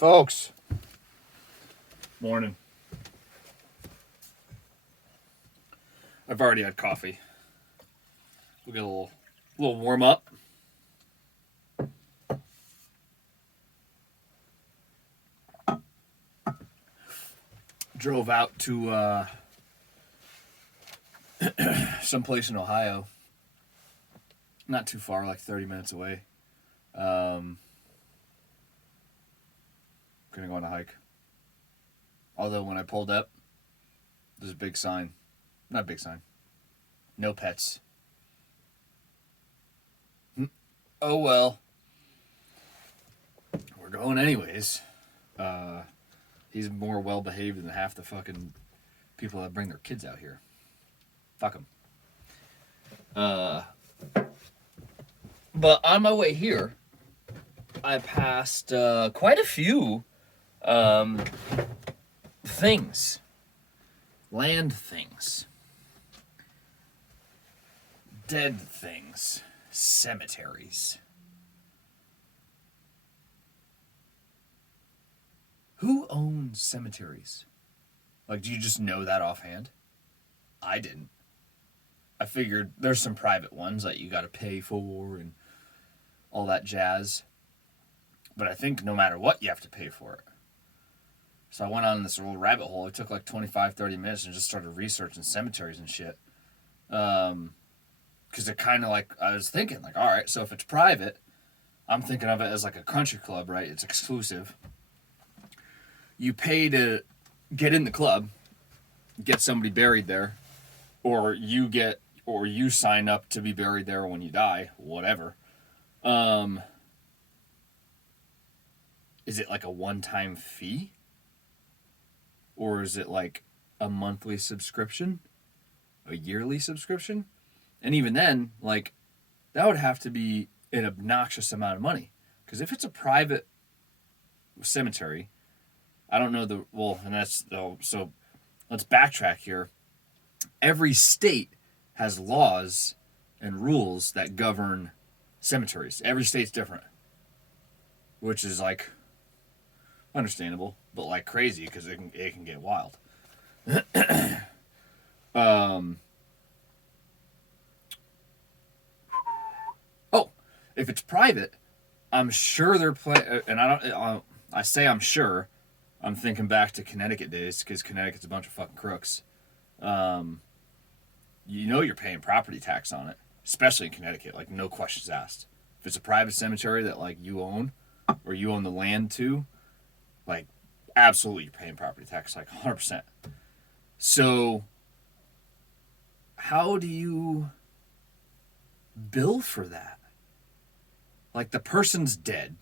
Folks. Morning. I've already had coffee. We'll get a little warm up. Drove out to someplace in Ohio. Not too far, like 30 minutes away. Gonna go on a hike. Although when I pulled up, there's a big sign. Not a big sign. No pets. Oh well. We're going anyways. He's more well behaved than half the fucking people that bring their kids out here. Fuck them. But on my way here, I passed quite a few things. Land things. Dead things. Cemeteries. Who owns cemeteries? Like, do you just know that offhand? I didn't. I figured there's some private ones that you gotta pay for and all that jazz. But I think no matter what, you have to pay for it. So I went on this little rabbit hole. It took like 25, 30 minutes and just started researching cemeteries and shit. Because it kind of like, I was thinking, like, all right, so if it's private, I'm thinking of it as like a country club, right? It's exclusive. You pay to get in the club, get somebody buried there, or you sign up to be buried there when you die, whatever. Is it like a one-time fee? Or is it like a monthly subscription? A yearly subscription? And even then, like, that would have to be an obnoxious amount of money. Because if it's a private cemetery, I don't know so let's backtrack here. Every state has laws and rules that govern cemeteries. Every state's different. Which is, like, understandable, but, like, crazy because it can get wild. If it's private, I'm sure they're and I say I'm sure. I'm thinking back to Connecticut days because Connecticut's a bunch of fucking crooks. You know you're paying property tax on it, especially in Connecticut. Like, no questions asked. If it's a private cemetery that, like, you own or you own the land to, like, absolutely you're paying property tax, like 100%. So how do you bill for that? Like, the person's dead.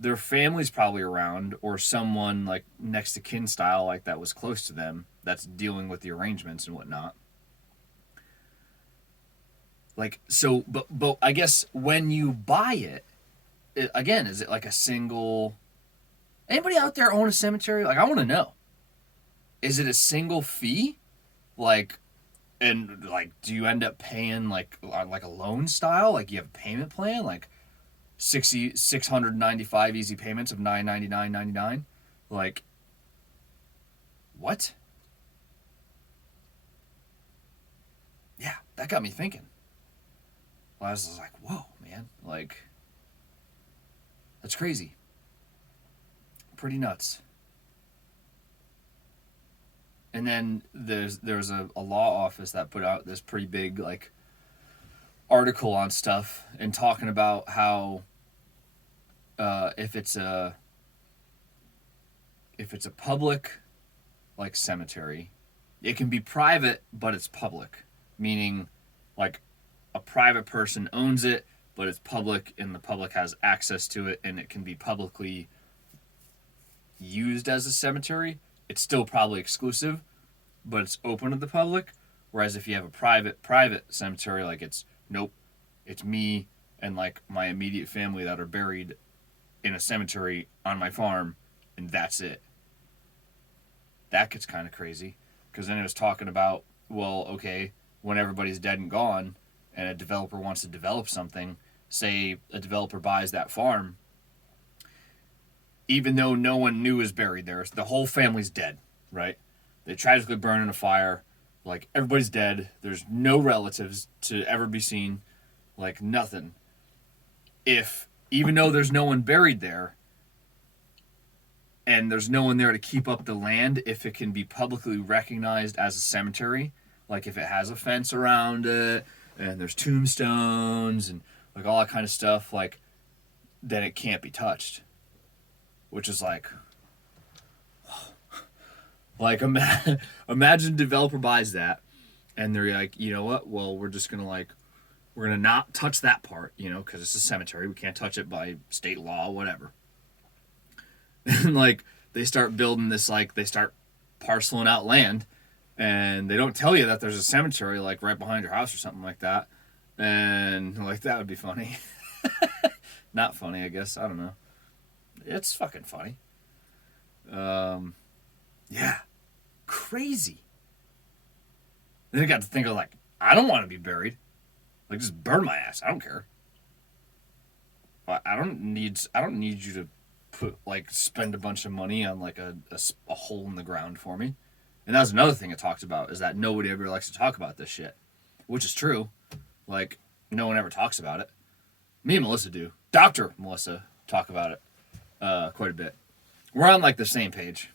Their family's probably around, or someone, like, next to kin style, like, that was close to them, that's dealing with the arrangements and whatnot. Like, so, but I guess when you buy it, again, is it like a single... Anybody out there own a cemetery? Like, I want to know. Is it a single fee? Like, and, like, do you end up paying, like a loan style? Like, you have a payment plan? Like, 695 easy payments of $999.99? Like, what? Yeah, that got me thinking. Well, I was like, whoa, man. Like, that's crazy. Pretty nuts. And then there's a law office that put out this pretty big, like, article on stuff and talking about how if it's a public, like, cemetery, it can be private but it's public, meaning, like, a private person owns it but it's public and the public has access to it and it can be publicly used as a cemetery. It's still probably exclusive, but it's open to the public. Whereas if you have a private cemetery, like, it's me and, like, my immediate family that are buried in a cemetery on my farm, and that's it. That gets kind of crazy, because then it was talking about, well, okay, when everybody's dead and gone, and a developer wants to develop something, say a developer buys that farm, even though no one knew was buried there. The whole family's dead, right? They tragically burn in a fire. Like, everybody's dead. There's no relatives to ever be seen. Like, nothing. If, even though there's no one buried there, and there's no one there to keep up the land, if it can be publicly recognized as a cemetery, like if it has a fence around it, and there's tombstones, and like all that kind of stuff, like, then it can't be touched. Which is like, imagine a developer buys that, and they're like, you know what? Well, we're gonna not touch that part, because it's a cemetery. We can't touch it by state law, whatever. And like they start building this, like they start parceling out land, and they don't tell you that there's a cemetery like right behind your house or something like that. And like that would be funny. Not funny, I guess. I don't know. It's fucking funny. Yeah, crazy. Then I got to think of like, I don't want to be buried. Like, just burn my ass. I don't care. I don't need you to spend a bunch of money on like a hole in the ground for me. And that was another thing it talked about, is that nobody ever likes to talk about this shit, which is true. Like, no one ever talks about it. Me and Melissa do. Dr. Melissa talk about it quite a bit. We're on like the same page.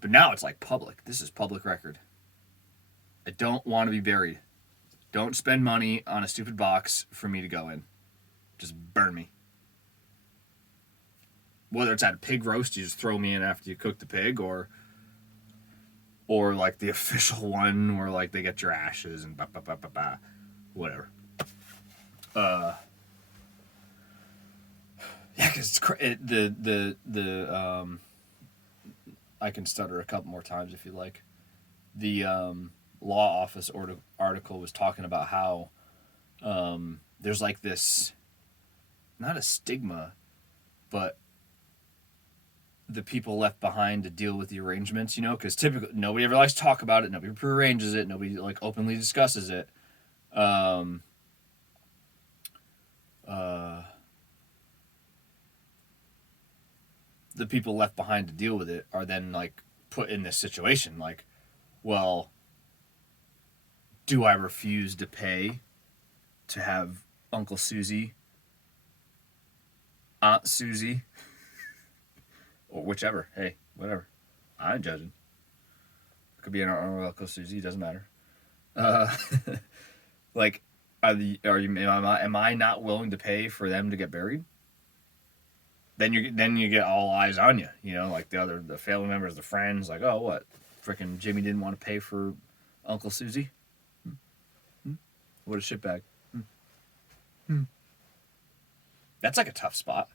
But now it's like public. This is public record. I don't want to be buried. Don't spend money on a stupid box for me to go in. Just burn me. Whether it's at a pig roast, you just throw me in after you cook the pig, or like the official one where like they get your ashes and whatever. Yeah, because I can stutter a couple more times if you like. The law office article was talking about how there's like this, not a stigma, but the people left behind to deal with the arrangements, because typically nobody ever likes to talk about it, nobody prearranges it, nobody like openly discusses it. The people left behind to deal with it are then like put in this situation, like, well, do I refuse to pay to have Uncle Susie, Aunt Susie, or whichever? Hey, whatever. I ain't judging. It could be an Aunt or Uncle Susie. Doesn't matter. Like, am I not willing to pay for them to get buried? Then you get all eyes on you. Like the family members, the friends. Like, oh, what? Frickin' Jimmy didn't want to pay for Uncle Susie. What a shitbag. That's like a tough spot.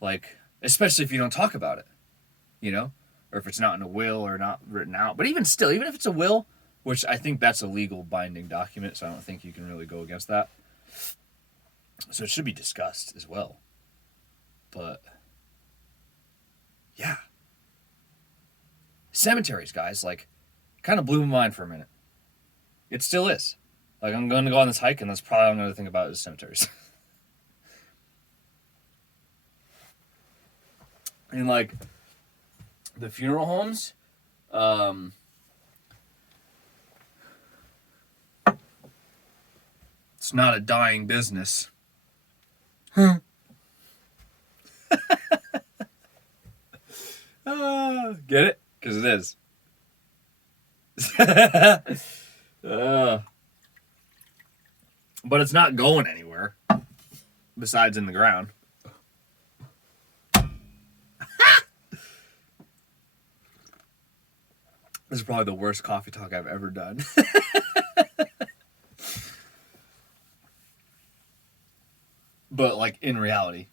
Like, especially if you don't talk about it, or if it's not in a will or not written out. But even still, even if it's a will, which I think that's a legal binding document, so I don't think you can really go against that. So it should be discussed as well. But yeah, cemeteries, guys, like, kind of blew my mind for a minute. It still is. Like, I'm going to go on this hike, and that's probably all I'm going to think about is cemeteries. And like the funeral homes, it's not a dying business. Get it? Because it is. But it's not going anywhere besides in the ground. This is probably the worst coffee talk I've ever done. But, like, in reality,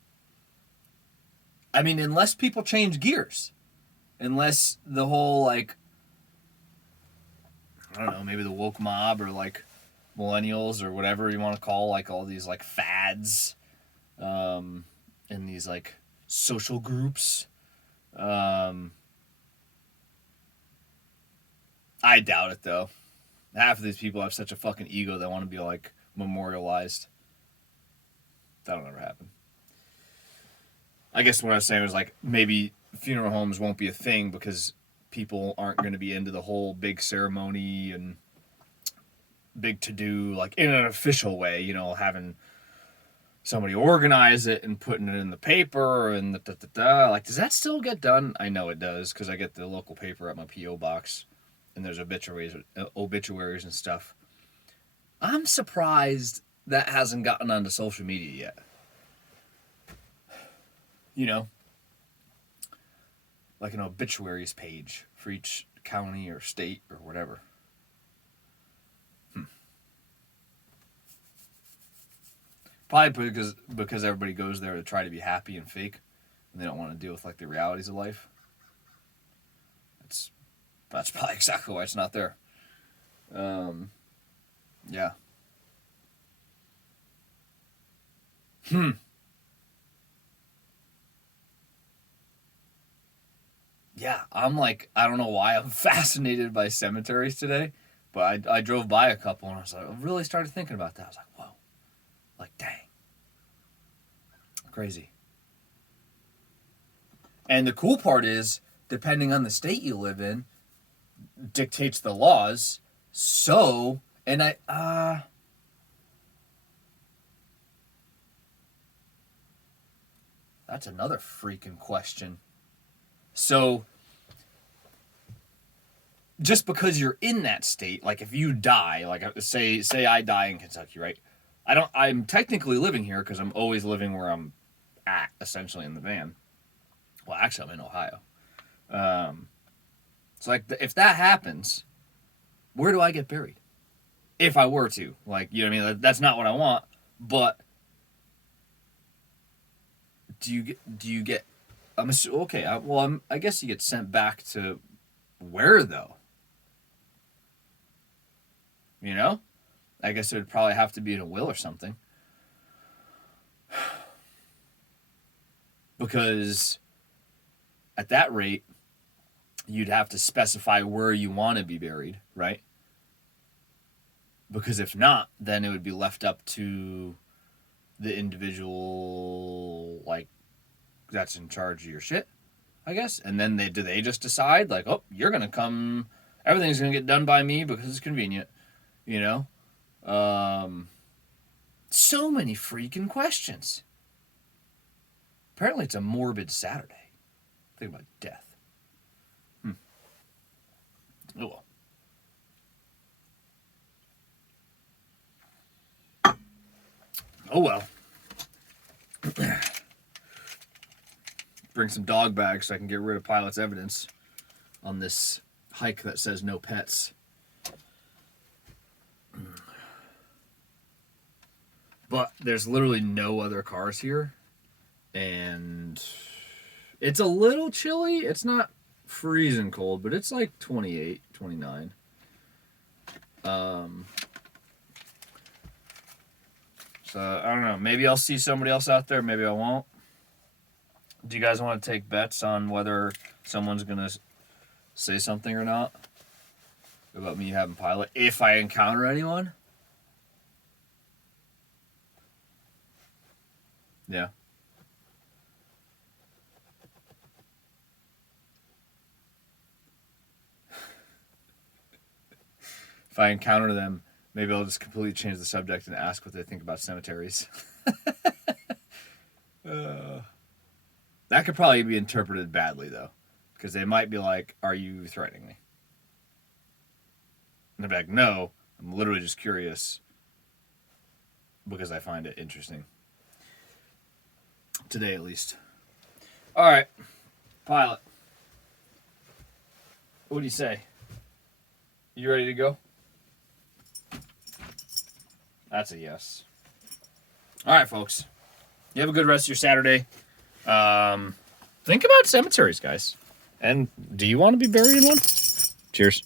I mean, unless people change gears, unless the whole, like, I don't know, maybe the woke mob or, like, millennials or whatever you want to call, like, all these, like, fads, and these, like, social groups, I doubt it, though. Half of these people have such a fucking ego they want to be, like, memorialized. That'll never happen. I guess what I was saying was like maybe funeral homes won't be a thing because people aren't going to be into the whole big ceremony and big to do, like in an official way, having somebody organize it and putting it in the paper and like, does that still get done? I know it does because I get the local paper at my PO box, and there's obituaries and stuff. I'm surprised that hasn't gotten onto social media yet. Like an obituaries page for each county or state or whatever. Probably because everybody goes there to try to be happy and fake, and they don't want to deal with like the realities of life. That's probably exactly why it's not there. Yeah. Yeah, I'm like, I don't know why I'm fascinated by cemeteries today, but I drove by a couple and I was like, I really started thinking about that. I was like, whoa, like, dang. Crazy. And the cool part is, depending on the state you live in, dictates the laws. So, and that's another freaking question. So, just because you're in that state, like if you die, like say I die in Kentucky, right? I'm technically living here because I'm always living where I'm at, essentially in the van. Well, actually, I'm in Ohio. So like, if that happens, where do I get buried? If I were to, like, you know what I mean? That's not what I want, but do you get? Okay. I guess you get sent back to where though? You know, I guess it would probably have to be in a will or something, because at that rate, you'd have to specify where you want to be buried, right? Because if not, then it would be left up to the individual, like, that's in charge of your shit, I guess. And then do they just decide, like, oh, you're gonna come, everything's gonna get done by me because it's convenient, you know? So many freaking questions. Apparently, it's a morbid Saturday. Think about death. Oh well. Oh well. Bring some dog bags so I can get rid of Pilot's evidence on this hike that says no pets. But there's literally no other cars here. And it's a little chilly. It's not freezing cold, but it's like 28, 29. So I don't know. Maybe I'll see somebody else out there. Maybe I won't. Do you guys want to take bets on whether someone's gonna say something or not about me having Pilot if I encounter anyone? Yeah. If I encounter them, maybe I'll just completely change the subject and ask what they think about cemeteries. That could probably be interpreted badly, though, because they might be like, are you threatening me? And they'd be like, no, I'm literally just curious because I find it interesting. Today, at least. All right, Pilot. What do you say? You ready to go? That's a yes. All right, folks. You have a good rest of your Saturday. Think about cemeteries, guys. And do you want to be buried in one? Cheers.